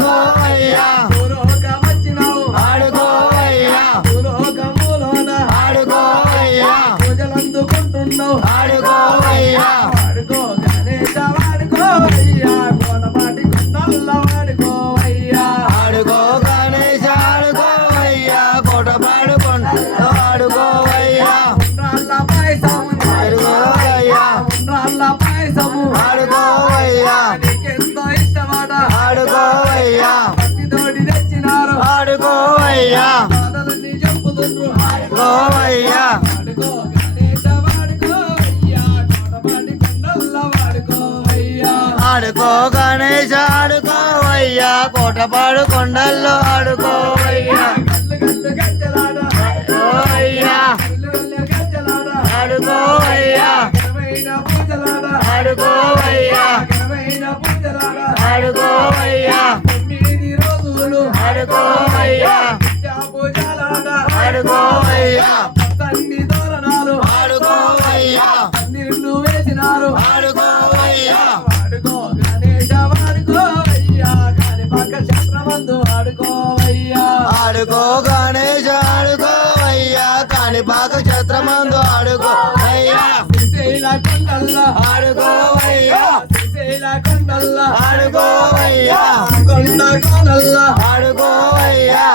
ఆడుకోవయ్యా భూలోకమచ్చినావు ఆడుకోవయ్యా భూలోకములోన ఆడుకోవయ్యా పూజలందుకుంటున్నావు ఆడుకోవయ్యా వాడుకో గణేశ వాడుకోవయ్యా కోటపాటి కొండల్ల వాడుకోవయ్యా ఆడుకో గణేశ ఆడుకోవయ్యా కోటపాడు కొండల్లో ఆడుకోవయ్యా ఉండ్రాళ్ళ పాయసము ఆడుకోవయ్యా ఉండ్రాళ్ళ పాయసము ఆడుకోవయ్యా నీకెంతో ఇష్టమాట ఆడుకోవయ్యా భక్తితోటి తెచ్చినారు ఆడుకోవయ్యా బాధలన్నీ చెప్పుతుండ్రు ఆడుకోవయ్యా వాడుకో గణేశ వాడుకోవయ్యా కోటపాటి కొండల్ల వాడుకోవయ్యా ఆడుకో గణేశ ఆడుకోవయ్యా కోటపాడు కొండల్లో ఆడుకోవయ్యా గల్లు గల్లు గజ్జలాడ ఆడుకోవయ్యా గల్లు గల్లు గజ్జలాడ ఆడుకోవయ్యా ఘనమైన పూజలాడ ఆడుకోవయ్యా ఘనమైన పూజలాడ ఆడుకోవయ్యా 9 రోజులు ఆడుకోవయ్యా నిత్య పూజలాడ ఆడుకోవయ్యా తన్ని తోరణాలు ఆడుకోవయ్యా నీళ్లు వేసినారు ఆడుకోవయ్యా వాడుకో గణేశ వాడుకోవయ్యా కాని పక్క క్షేత్రమందు వాడుకోవయ్యా ఆడుకో గణేశ ఆడుకోవయ్యా కాణిపాక ఛత్రమందు ఆడుకోవయ్యా శ్రీశైల కొండల్ల ఆడుకోవయ్యా శ్రీశైల కొండల్ల ఆడుకోవయ్యా కొండ కొండల్ల ఆడుకోవయ్యా